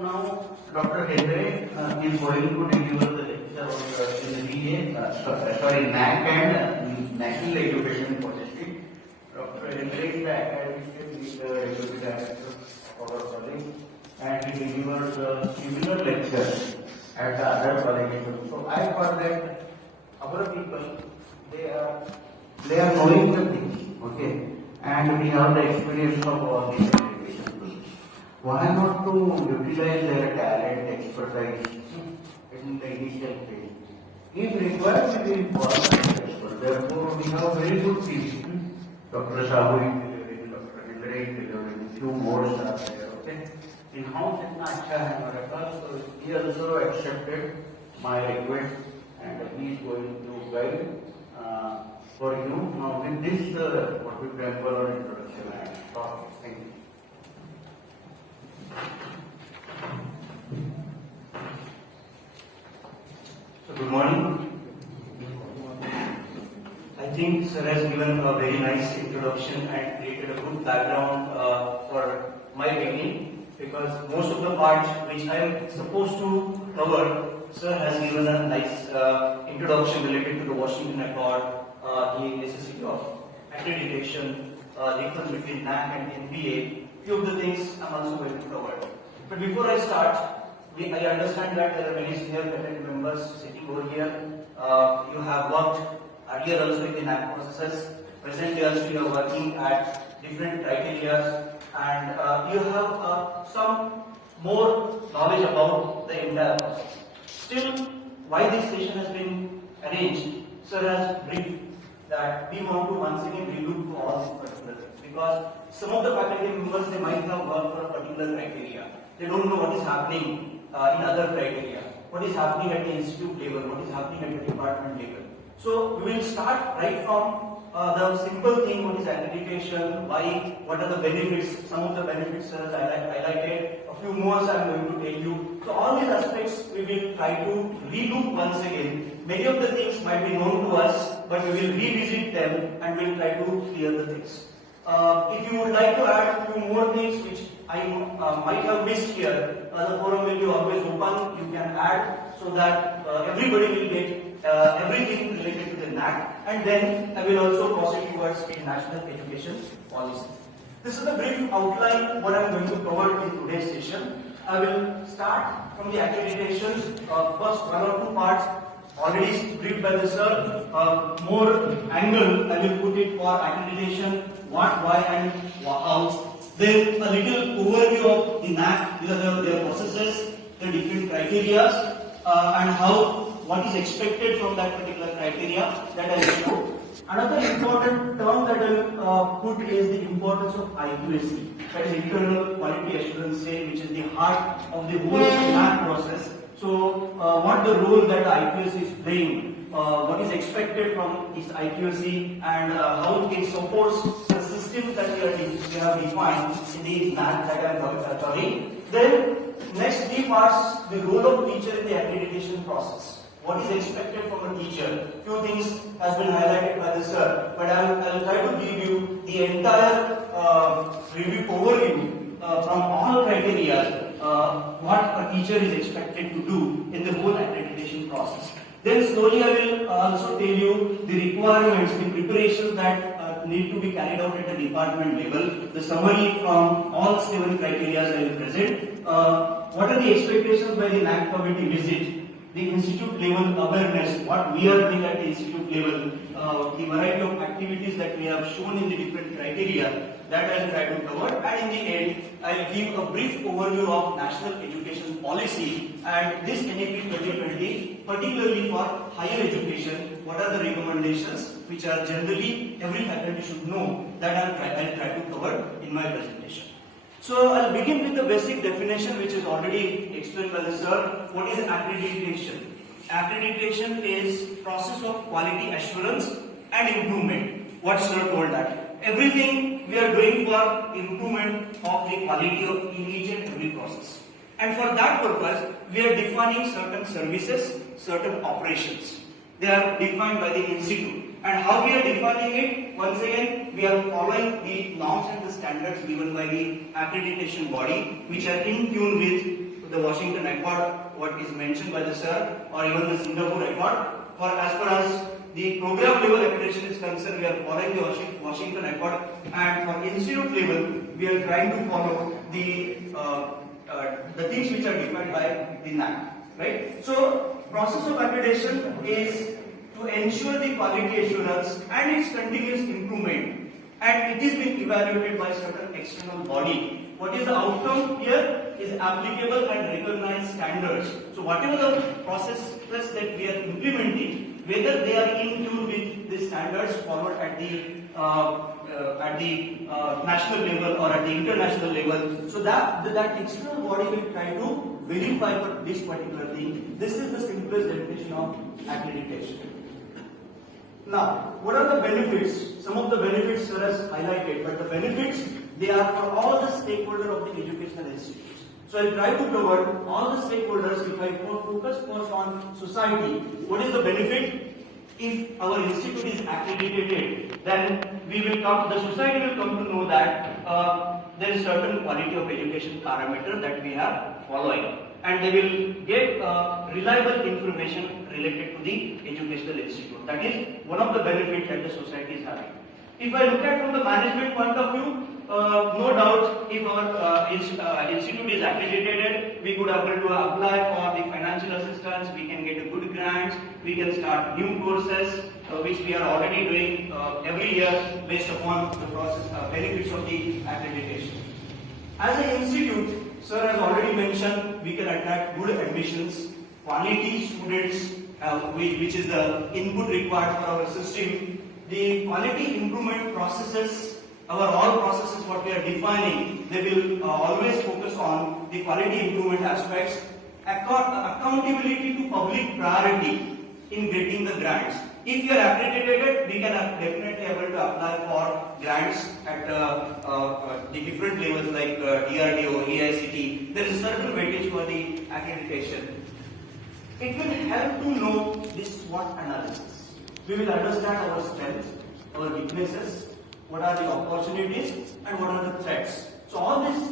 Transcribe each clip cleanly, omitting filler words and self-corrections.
Now, Dr. Hendry is going to deliver the lecture on in the NAAC and National Education Policy. Dr. Hendry is the academic deputy director of our college, and he delivers similar lectures at the other colleges. So I thought that our people they are knowing the things, okay, and we have the experience of all these education. Why not to utilize their talent, expertise in the initial phase? If required, we will involve expert. Therefore, we have a very good team. Dr. Sahu is delivering, Dr. Hillary is delivering, few more are there. Okay. In-house इतना अच्छा है हमारे पास, so he also accepted my request and he is going to guide for you. Now with this, what we can call an introduction and talk. Thank you. So good morning. I think sir has given a very nice introduction and created a good background for my beginning, because most of the parts which I am supposed to cover, sir has given a nice introduction related to the Washington Accord, the necessity of accreditation, difference between NAAC and NBA. Few of the things I'm also going to cover. But before I start, I understand that there are many senior faculty members sitting over here. You have worked earlier also in the NAAC processes. Presently also you are working at different criteria, and you have some more knowledge about the entire process. Still, why this session has been arranged, sir has briefed that we want to once again relook to all these particular things, because some of the faculty members, they might have worked for a particular criteria. They don't know what is happening in other criteria, what is happening at the institute level, what is happening at the department level. So we will start right from the simple thing, what is accreditation, why, what are the benefits, some of the benefits are highlighted, a few more I am going to tell you. So all these aspects we will try to relook once again. Many of the things might be known to us, but we will revisit them and we will try to clear the things. If you would like to add a few more things which I might have missed here, the forum will be always open. You can add so that everybody will get everything related to the NAAC, and then I will also proceed towards the National Education Policy. This is the brief outline what I am going to cover in today's session. I will start from the accreditation. First, one or two parts already briefed by the sir. More angle I will put it for accreditation, what, why, and how. Then a little overview of the NAAC, their processes, the different criteria, and how, what is expected from that particular criteria that I will show. Another important term that I will put is the importance of IQAC, that is Internal Quality Assurance, which is the heart of the whole NAAC process. So, what the role that IQAC is playing, what is expected from this IQAC, and how it supports the systems that we have defined in the NAAC that I am covering. Then, next three parts, the role of teacher in the accreditation process. What is expected from a teacher? Few things has been highlighted by the sir, but I will try to give you the entire review overview from all criteria, what a teacher is expected to do in the whole accreditation process. Then slowly I will also tell you the requirements, the preparations that need to be carried out at the department level. The summary from all 7 criteria I will present. What are the expectations by the NAAC committee visit? The institute level awareness, what we are doing at the institute level, the variety of activities that we have shown in the different criteria, that I will try to cover, and in the end, I will give a brief overview of National Education Policy and this NAP 2020, particularly for higher education. What are the recommendations which are generally every faculty should know, that I will try to cover in my presentation. So I'll begin with the basic definition which is already explained by the sir. What is accreditation? Accreditation is process of quality assurance and improvement. What sir told that? Everything we are doing for improvement of the quality of each and every process. And for that purpose, we are defining certain services, certain operations. They are defined by the institute. And how we are defining it? Once again, we are following the norms and the standards given by the accreditation body, which are in tune with the Washington Accord, what is mentioned by the sir, or even the Singapore Accord. For as far as the program level accreditation is concerned, we are following the Washington Accord, and for institute level, we are trying to follow the things which are defined by the NAAC. Right? So, process of accreditation is to ensure the quality assurance and its continuous improvement, and it is being evaluated by certain external body. What is the outcome here is applicable and recognized standards. So whatever the processes that we are implementing, whether they are in tune with the standards followed at the national level or at the international level, so that external body will try to verify for this particular thing. This is the simplest definition of accreditation. Now, what are the benefits? Some of the benefits sir has highlighted, but the benefits, they are for all the stakeholders of the educational institutes. So I'll try to cover all the stakeholders. If I focus first on society, what is the benefit? If our institute is accredited, then the society will come to know that there is certain quality of education parameter that we are following, and they will get reliable information related to the educational institute. That is one of the benefits that the society is having. If I look at from the management point of view, no doubt if our institute is accredited, we could be able to apply for the financial assistance, we can get a good grants, we can start new courses, which we are already doing every year based upon the process benefits of the accreditation. As an institute, sir has already mentioned, we can attract good admissions, quality students, which is the input required for our system. The quality improvement processes, all processes what we are defining, they will always focus on the quality improvement aspects, accountability to public priority in getting the grants. If you are accredited, we can definitely able to apply for grants at the different levels like DRDO, AICT. There is certain weightage for the accreditation. It will help to know this SWOT analysis. We will understand our strengths, our weaknesses, what are the opportunities, and what are the threats. So all these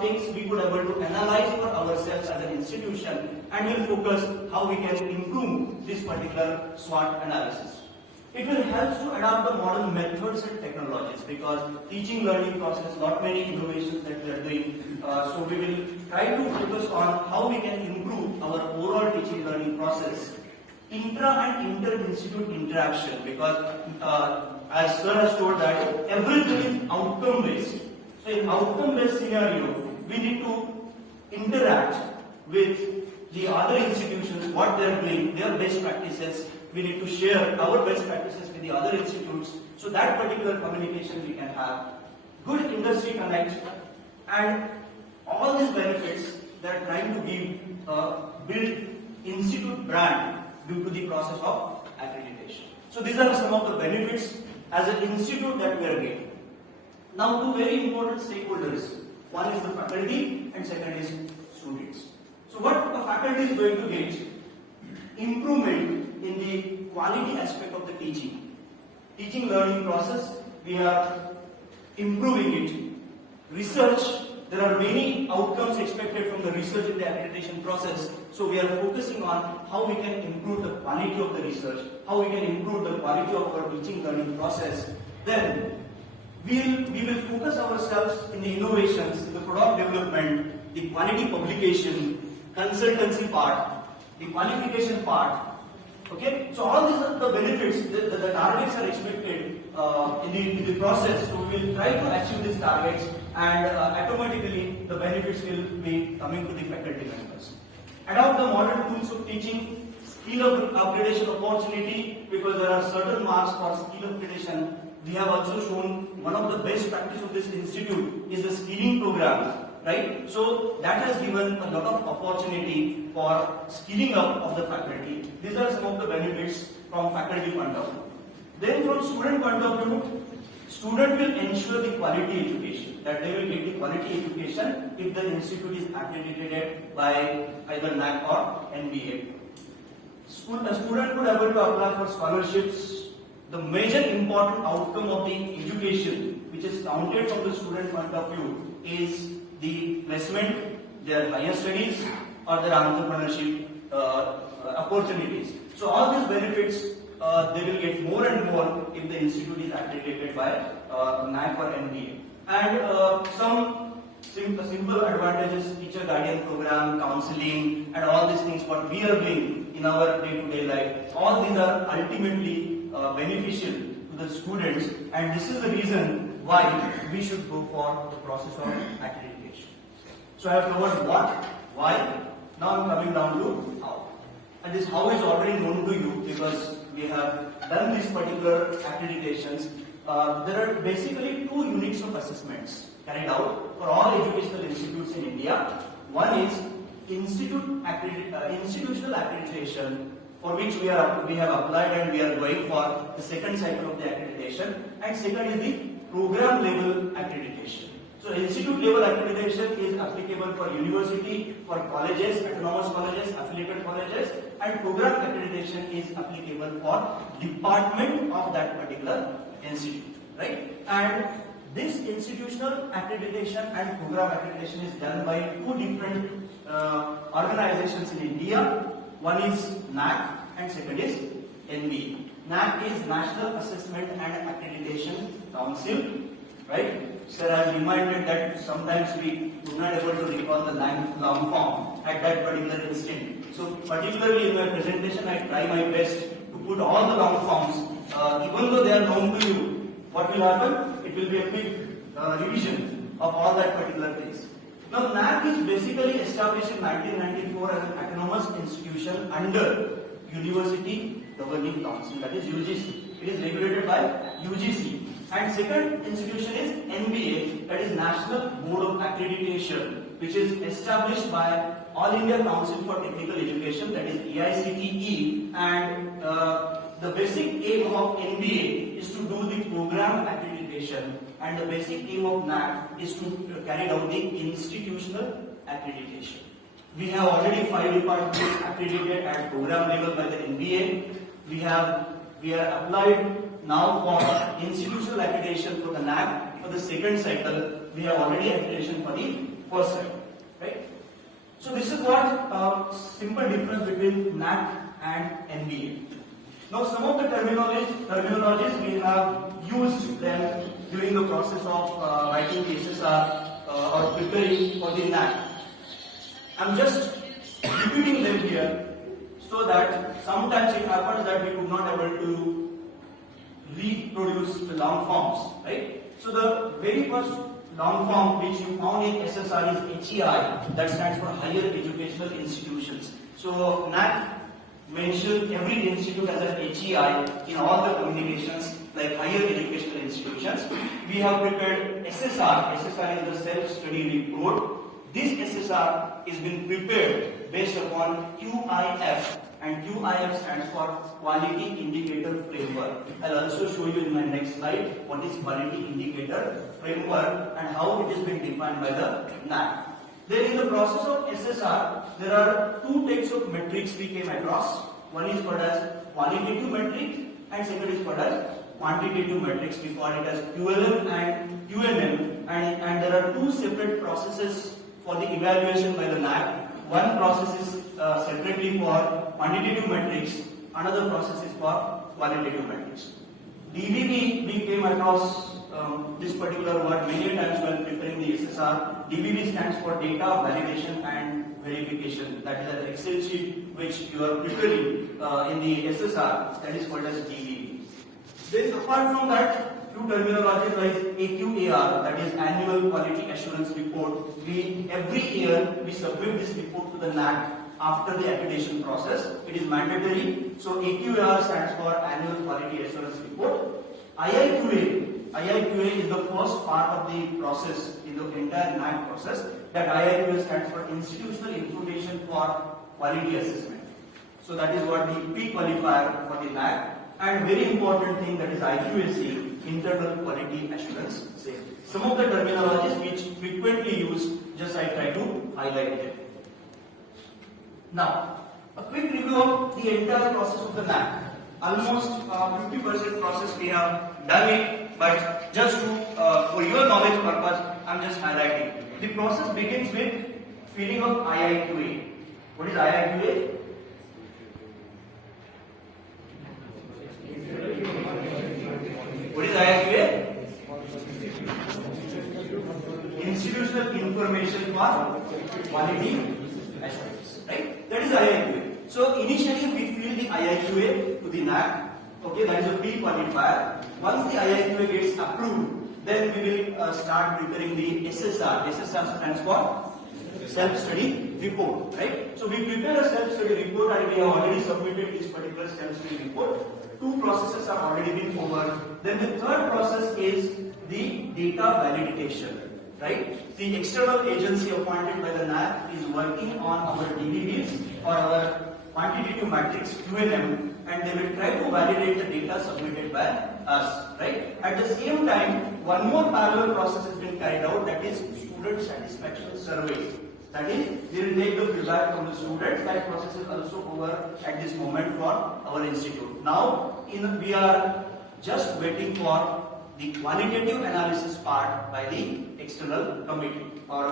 things we could able to analyze for ourselves as an institution, and will focus how we can improve this particular SWOT analysis. It will help to adopt the modern methods and technologies, because teaching learning process, not many innovations that we are doing. So we will try to focus on how we can improve our overall teaching learning process. Intra and inter-institute interaction, because as sir has told that everything is outcome based. So in outcome based scenario, we need to interact with the other institutions, what they are doing, their best practices. We need to share our best practices with the other institutes, so that particular communication we can have. Good industry connect, and all these benefits that are trying to build institute brand due to the process of accreditation. So these are some of the benefits as an institute that we are getting. Now, two very important stakeholders. One is the faculty and second is students. So what a faculty is going to get? Improvement in the quality aspect of the teaching. Teaching learning process, we are improving it. Research, there are many outcomes expected from the research in the accreditation process. So we are focusing on how we can improve the quality of the research, how we can improve the quality of our teaching learning process. Then we will focus ourselves in the innovations, in the product development, the quality publication, consultancy part, the qualification part. Okay, so all these are the benefits, the targets are expected in the process. So we will try to achieve these targets, and automatically the benefits will be coming to the faculty members. Adopt the modern tools of teaching, skill upgradation opportunity, because there are certain marks for skill upgradation. We have also shown one of the best practice of this institute is the skilling program, right? So that has given a lot of opportunity for skilling up of the faculty. These are some of the benefits from faculty point of view. Then from student point of view, student will ensure the quality education, that they will get the quality education if the institute is accredited by either NAAC or NBA. A student would be able to apply for scholarships. The major important outcome of the education, which is counted from the student point of view, is the placement, their higher studies, or their entrepreneurship opportunities. So all these benefits they will get more and more if the institute is accredited by NAAC or NBA. And some simple advantages: teacher guardian program, counseling, and all these things what we are doing in our day-to-day life. All these are ultimately beneficial to the students, and this is the reason why we should go for the process of accreditation. So I have covered what, why. Now I am coming down to how. And this how is already known to you because we have done these particular accreditations. There are basically two units of assessments carried out for all educational institutes in India. One is institutional accreditation, for which we have applied and we are going for the second cycle of the accreditation, and second is the program level accreditation. So institute level accreditation is applicable for university, for colleges, autonomous colleges, affiliated colleges, and program accreditation is applicable for department of that particular institute, right? And this institutional accreditation and program accreditation is done by two different organizations in India. One is NAAC and second is NBA. NAAC is National Assessment and Accreditation Council, right? Sir has reminded that sometimes we could not able to recall the long form at that particular instant. So particularly in my presentation, I try my best to put all the long forms, even though they are known to you. What will happen? It will be a quick revision of all that particular things. Now, NAAC is basically established in 1994 as an autonomous institution under University Governing Council, that is UGC. It is regulated by UGC. And second institution is NBA, that is National Board of Accreditation, which is established by All India Council for Technical Education, that is AICTE, and the basic aim of NBA is to do the program accreditation, and the basic aim of NAAC is to carry out the institutional accreditation. We have already 5 departments accredited at program level by the NBA. We are applied now for institutional accreditation for the NAAC. For the second cycle, we have already accreditation for the first cycle, right? So this is what simple difference between NAAC and NBA. Now some of the terminologies we have used them during the process of writing the SSR or preparing for the NAAC. I'm just repeating them here so that sometimes it happens that we could not able to reproduce the long forms, right? So the very first long form which you found in SSR is HEI, that stands for Higher Educational Institutions. So NAAC mentioned every institute as an HEI in all the communications like higher educational institutions. We have prepared SSR. SSR is the self-study report. This SSR is being prepared based upon QIF, and QIF stands for Quality Indicator Framework. I'll also show you in my next slide what is Quality Indicator Framework and how it is being defined by the NAAC. Then in the process of SSR, there are two types of metrics we came across. One is called as qualitative metrics and second is called as quantitative metrics. We call it as QLM and QNM, and there are two separate processes for the evaluation by the NAAC. One process is separately for quantitative metrics, another process is for qualitative metrics. DVB, we came across this particular word many times while preparing the SSR. DVB stands for Data Validation and Verification. That is an Excel sheet which you are preparing in the SSR, that is called as DVB. Then apart from that, two terminologies like AQAR, that is Annual Quality Assurance Report. Every year we submit this report to the NAAC after the accreditation process. It is mandatory. So AQAR stands for Annual Quality Assurance Report. IIQA is the first part of the process in the entire NAAC process. That IIQA stands for Institutional Information for Quality Assessment. So that is what the pre-qualifier for the NAAC. And very important thing, that is IQAC, Internal Quality Assurance. Some of the terminologies which frequently used, just I try to highlight it. Now, a quick review of the entire process of the NAAC. Almost 50% process we have done it, but just to, for your knowledge purpose, I am just highlighting. The process begins with filling of IIQA. What is IIQA? What is IIQA? Institutional Information for Quality Assurance, right? That is IIQA. So initially we fill the IIQA to the NAAC. Okay, that is a pre-qualifier. Once the IIQA gets approved, then we will start preparing the SSR. SSR stands for self-study report, right? So we prepare a self-study report and we have already submitted this particular self-study report. 2 processes are already been over. Then the third process is the data validation, right? The external agency appointed by the NAAC is working on our DVBs or our quantitative matrix QNM, and they will try to validate the data submitted by us, right? At the same time, one more parallel process has been carried out, that is student satisfaction survey. That is, they will take the feedback from the students. That process is also over at this moment for our institute. Now, we are just waiting for the qualitative analysis part by the external committee or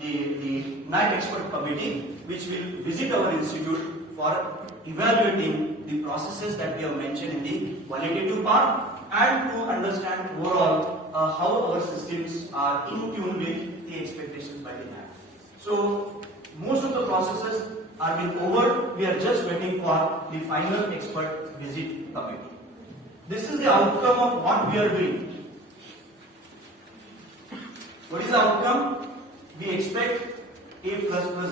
the NAAC expert committee, which will visit our institute for evaluating the processes that we have mentioned in the qualitative part and to understand overall how our systems are in tune with the expectations by the NAAC. So most of the processes are being over. We are just waiting for the final expert visit committee. This is the outcome of what we are doing. What is the outcome? We expect A++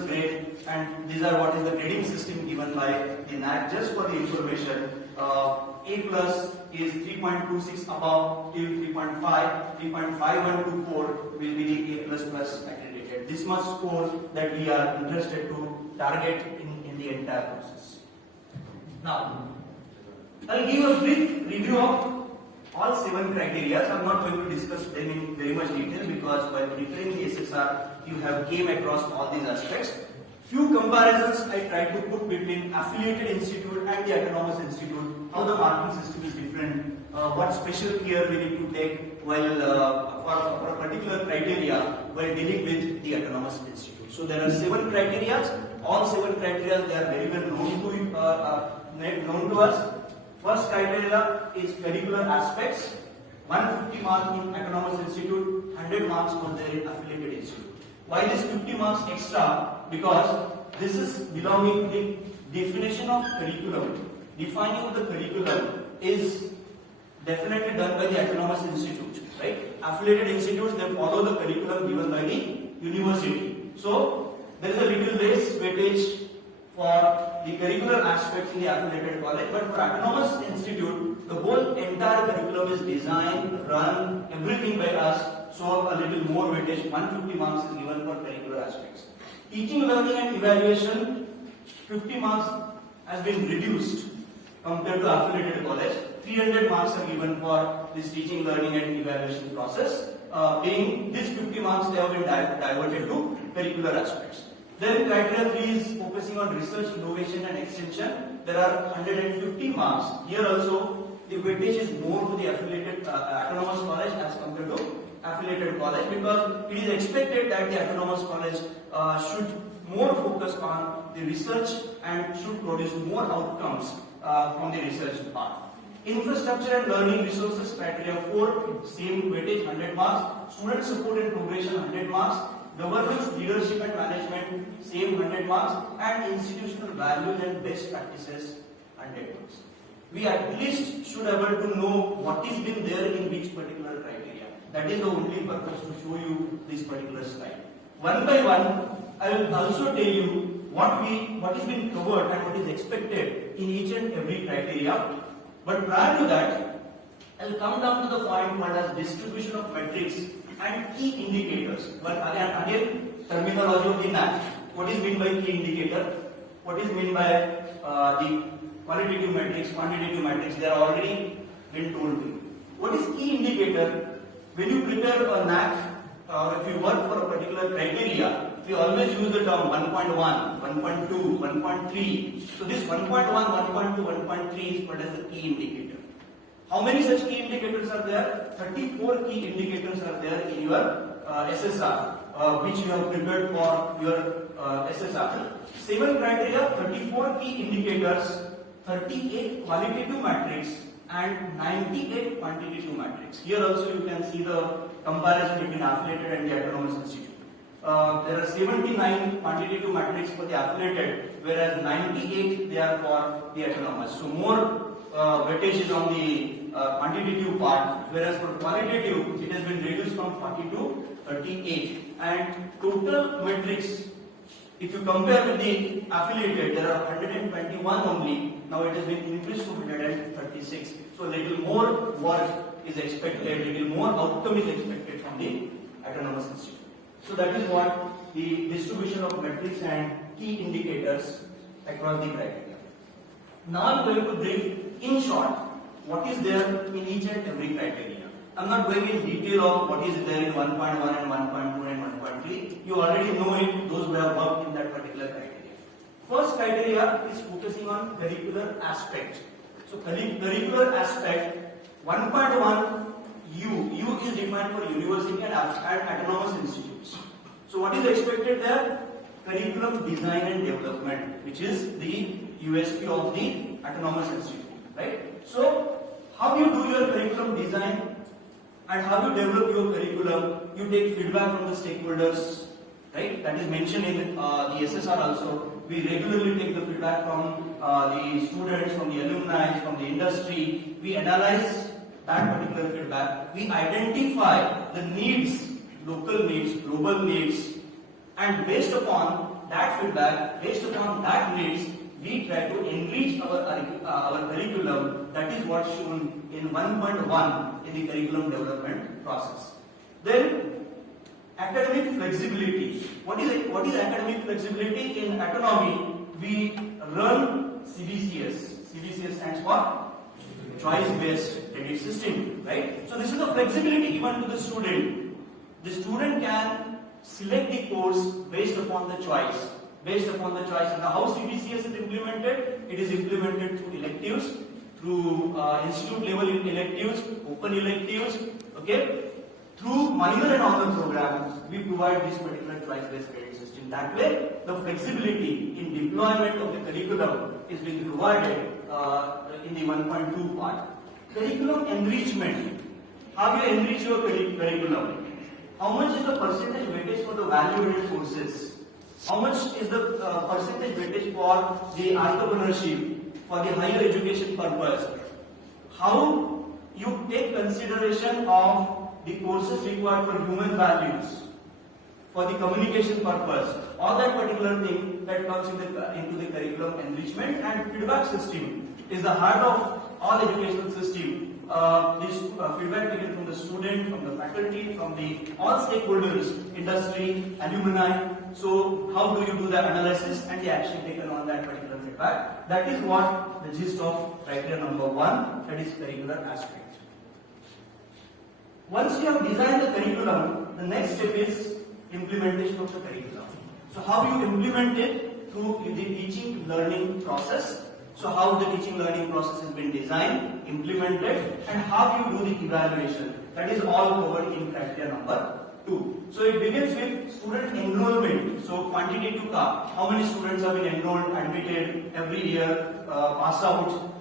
grade, and these are what is the grading system given by the NAAC. Just for the information, A+ is 3.26 above till 3.5, 3.51 to 4 will be the A++ accredited. This much score that we are interested to target in the entire process. Now, I'll give a brief review of all 7 criteria. I'm not going to discuss them in very much detail because while preparing the SSR, you have came across all these aspects. Few comparisons I tried to put between affiliated institute and the autonomous institute, how the marking system is different, what special care we need to take while for a particular criteria while dealing with the autonomous institute. So there are 7 criteria. All 7 criteria, they are very well known to us. First criteria is curricular aspects. 150 marks in autonomous institute, 100 marks for the affiliated institute. Why this 50 marks extra? Because this is belonging to the definition of curriculum. Defining of the curriculum is definitely done by the autonomous institute, right? Affiliated institutes, they follow the curriculum given by the university. So there is a little less weightage for the curricular aspects in the affiliated college, but for autonomous institute, the whole entire curriculum is designed, run, everything by us, so a little more weightage, 150 marks is given for curricular aspects. Teaching, learning and evaluation, 50 marks has been reduced compared to affiliated college. 300 marks are given for this teaching, learning and evaluation process. Being these 50 marks, they have been diverted to curricular aspects. Then criteria 3 is focusing on research, innovation and extension. There are 150 marks. Here also the weightage is more to the affiliated autonomous college as compared to affiliated college, because it is expected that the autonomous college should more focus on the research and should produce more outcomes from the research part. Infrastructure and learning resources criteria 4, same weightage 100 marks. Student support and progression 100 marks. Governance, leadership and management, same 100 marks, and institutional values and best practices 100 marks. We at least should be able to know what is been there in which particular criteria. That is the only purpose to show you this particular slide. One by one, I will also tell you what is been covered and what is expected in each and every criteria. But prior to that, I will come down to the point called as distribution of metrics and key indicators. But again, terminology of the NAAC. What is meant by key indicator? What is meant by the qualitative metrics, quantitative metrics? They are already been told to you. What is key indicator? When you prepare a NAAC, if you work for a particular criteria, we always use the term 1.1, 1.2, 1.3. So this 1.1, 1.2, 1.3 is called as the key indicator. How many such key indicators are there? 34 key indicators are there in your SSR, which you have prepared for your SSR. 7 criteria, 34 key indicators, 38 qualitative metrics, and 98 quantitative metrics. Here also you can see the comparison between affiliated and the autonomous institute. There are 79 quantitative metrics for the affiliated, whereas 98 they are for the autonomous. So more weightage is on the quantitative part, whereas for qualitative it has been reduced from 40 to 38. And total metrics, if you compare with the affiliated, there are 121 only. Now it has been increased to 136. So little more work is expected, little more outcome is expected from the autonomous institute. So that is what the distribution of metrics and key indicators across the criteria. Now I am going to brief in short what is there in each and every criteria. I am not going in detail of what is there in 1.1 and 1.2 and 1.3. You already know it, those who have worked in that particular criteria. First criteria is focusing on curricular aspect. So curricular aspect 1.1 U is defined for university and autonomous institutes. So what is expected there? Curriculum design and development, which is the USP of the autonomous institute, right? So how you do your curriculum design and how you develop your curriculum? You take feedback from the stakeholders, right? That is mentioned in the SSR also. We regularly take the feedback from the students, from the alumni, from the industry. We analyze that particular feedback. We identify the needs, local needs, global needs, and based upon that feedback, based upon that needs, we try to enrich our curriculum. That is what's shown in 1.1 in the curriculum development process. Then academic flexibility. What is academic flexibility? In autonomy, we run CBCS. CBCS stands for choice-based credit system, right? So this is a flexibility given to the student. The student can select the course based upon the choice. Based upon the choice. Now how CBCS is implemented? It is implemented through electives, through institute level electives, open electives, okay? Through minor and honor programs, we provide this particular choice-based credit system. That way, the flexibility in deployment of the curriculum is being provided in the 1.2 part. Curriculum enrichment. How you enrich your curriculum? How much is the percentage weightage for the value-added courses? How much is the percentage weightage for the entrepreneurship, for the higher education purpose? How you take consideration of the courses required for human values, for the communication purpose, all that particular thing that comes into the curriculum enrichment. And feedback system is the heart of all educational system. This feedback taken from the student, from the faculty, from the all stakeholders, industry, alumni. So how do you do the analysis and the action taken on that particular feedback? That is what the gist of criteria number 1, that is curricular aspect. Once you have designed the curriculum, the next step is implementation of the curriculum. So how you implement it? Through the teaching learning process. So how the teaching learning process has been designed, implemented, and how you do the evaluation. That is all covered in criteria number 2. So it begins with student enrollment. So quantitative ka, how many students have been enrolled, admitted every year, pass out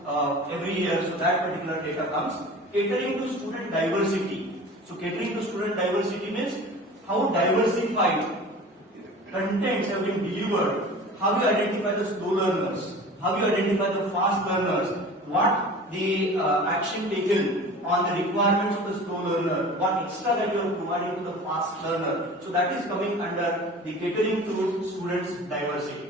every year. So that particular data comes. Catering to student diversity. So catering to student diversity means how diversified contents have been delivered. How you identify the slow learners. How you identify the fast learners. What the action taken on the requirements of the slow learner. What extra that you are providing to the fast learner. So that is coming under the catering to students diversity.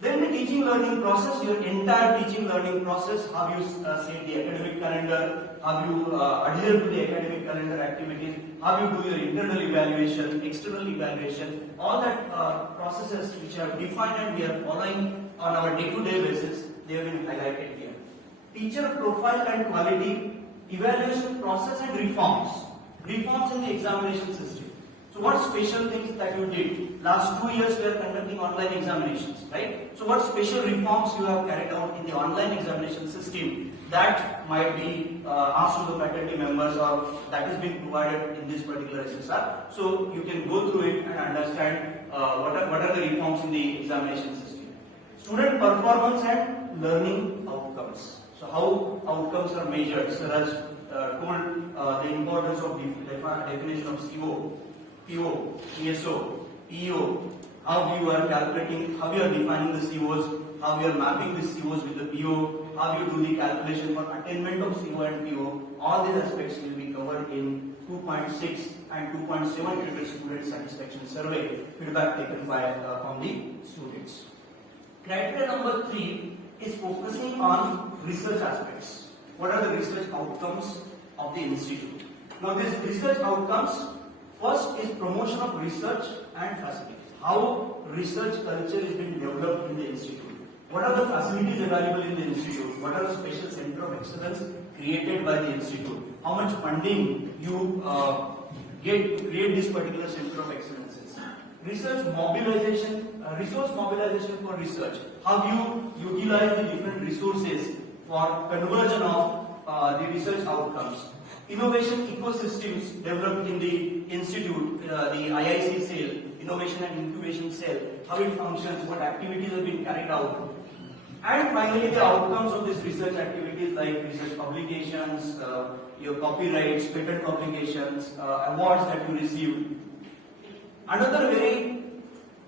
Then the teaching learning process, your entire teaching learning process, how you set the academic calendar, how you adhere to the academic calendar activities, how you do your internal evaluation, external evaluation, all that processes which are defined and we are following on our day-to-day basis, they have been highlighted here. Teacher profile and quality, evaluation process and reforms. Reforms in the examination system. So what special things that you did? Last 2 years we are conducting online examinations, right? So what special reforms you have carried out in the online examination system that might be asked to the faculty members, or that is being provided in this particular SSR? So you can go through it and understand what are the reforms in the examination system. Student performance and learning outcomes. So how outcomes are measured? So as told the importance of definition of CO, PO, ESO, EO, how you are calculating, how you are defining the COs, how you are mapping the COs with the PO, how you do the calculation for attainment of CO and PO. All these aspects will be covered in 2.6 and 2.7 student satisfaction survey feedback taken by from the students. Criteria number 3 is focusing on research aspects. What are the research outcomes of the institute? Now these research outcomes, first is promotion of research and facilities. How research culture is being developed in the institute. What are the facilities available in the institute? What are the special center of excellence created by the institute? How much funding you get to create this particular center of excellences? Research mobilization, resource mobilization for research. How you utilize the different resources for conversion of the research outcomes. Innovation ecosystems developed in the institute, the IIC cell, innovation and incubation cell, how it functions, what activities have been carried out. And finally, the outcomes of these research activities like research publications, your copyrights, patent publications, awards that you receive. Another very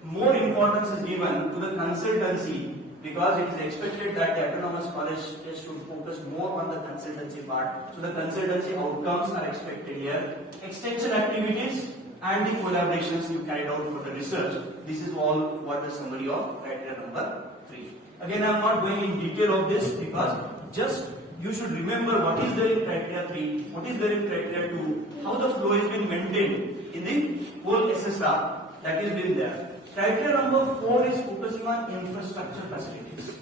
more importance is given to the consultancy, because it is expected that the autonomous college should focus more on the consultancy part. So the consultancy outcomes are expected here. Extension activities and the collaborations you carried out for the research. This is all what the summary of criteria number 3. Again, I am not going in detail of this, because just you should remember what is there in criteria 3, what is there in criteria 2, how the flow has been maintained in the whole SSR that is been there. Criteria number 4 is focusing on infrastructure facilities.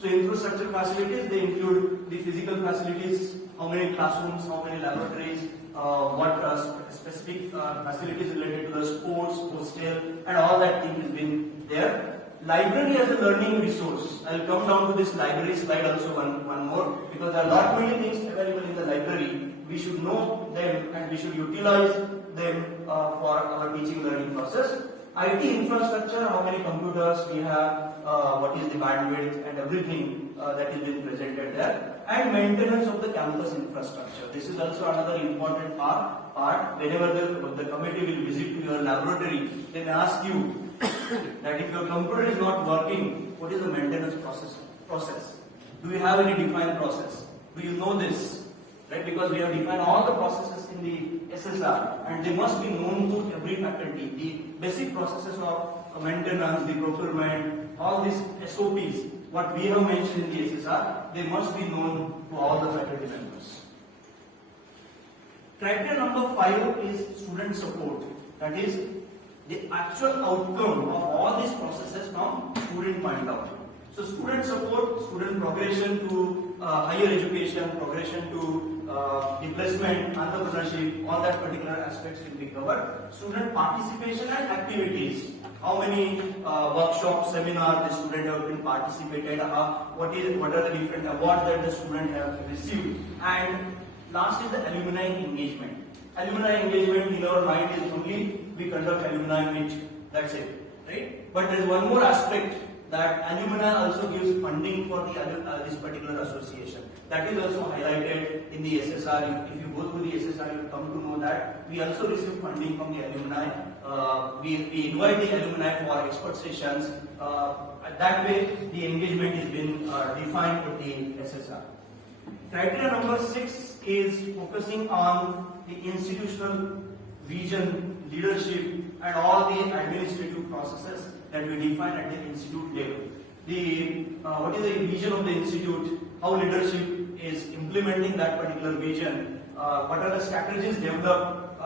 So infrastructure facilities, they include the physical facilities, how many classrooms, how many laboratories, what specific facilities related to the sports, hostel, and all that thing has been there. Library as a learning resource. I will come down to this library slide also one more, because there are lot many things available in the library. We should know them and we should utilize them for our teaching learning process. IT infrastructure, how many computers we have, what is the bandwidth and everything that is being presented there. And maintenance of the campus infrastructure. This is also another important part. Whenever the committee will visit to your laboratory, they may ask you that if your computer is not working, what is the maintenance process? Do you have any defined process? Do you know this? Right? Because we have defined all the processes in the SSR, and they must be known to every faculty. The basic processes of maintenance, the procurement, all these SOPs, what we have mentioned in the SSR, they must be known to all the faculty members. Criteria number 5 is student support. That is the actual outcome of all these processes from student point of view. So student support, student progression to higher education, progression to placement, entrepreneurship, all that particular aspects will be covered. Student participation and activities. How many workshops, seminars the student have been participated, what are the different awards that the student have received. And last is the alumni engagement. Alumni engagement in our mind is only we conduct alumni meet, that's it, right? But there is one more aspect, that alumni also gives funding for the this particular association. That is also highlighted in the SSR. If you go through the SSR, you will come to know that we also receive funding from the alumni. We invite the alumni for expert sessions. That way, the engagement is been defined with the SSR. Criteria number 6 is focusing on the institutional vision, leadership, and all the administrative processes that we define at the institute level. What is the vision of the institute? How leadership is implementing that particular vision? What are the strategies developed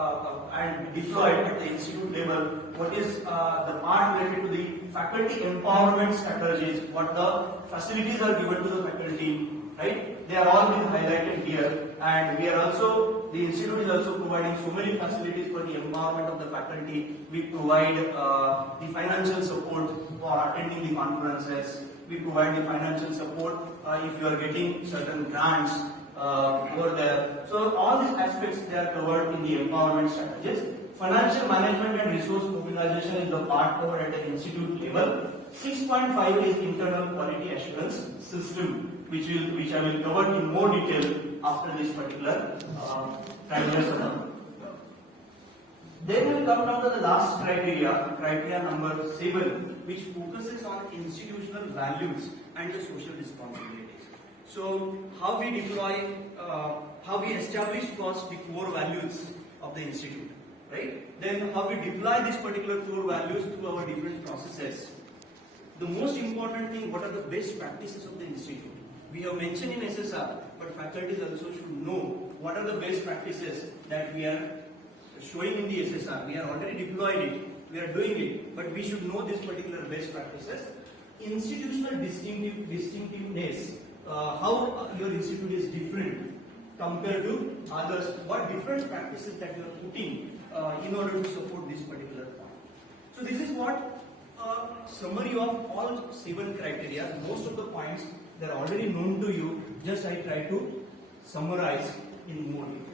and deployed at the institute level? What is the part related to the faculty empowerment strategies? What the facilities are given to the faculty? right? They are all been highlighted here, and we are also, the institute is also providing so many facilities for the empowerment of the faculty. We provide the financial support for attending the conferences. We provide the financial support if you are getting certain grants over there. So all these aspects, they are covered in the empowerment strategies. Financial management and resource mobilization is the part covered at the institute level. 6.5 is internal quality assurance system, which I will cover in more detail after this particular criteria. Then we will come down to the last criteria number 7, which focuses on institutional values and the social responsibilities. So how we deploy, how we establish first the core values of the institute, right? Then how we deploy these particular core values through our different processes. The most important thing, what are the best practices of the institute? We have mentioned in SSR, but faculties also should know what are the best practices that we are showing in the SSR. We are already deployed it, we are doing it, but we should know this particular best practices. Institutional distinctiveness, how your institute is different compared to others, what different practices that you are putting in order to support this particular point. So this is what summary of all 7 criteria. Most of the points, they are already known to you, just I try to summarize in more detail.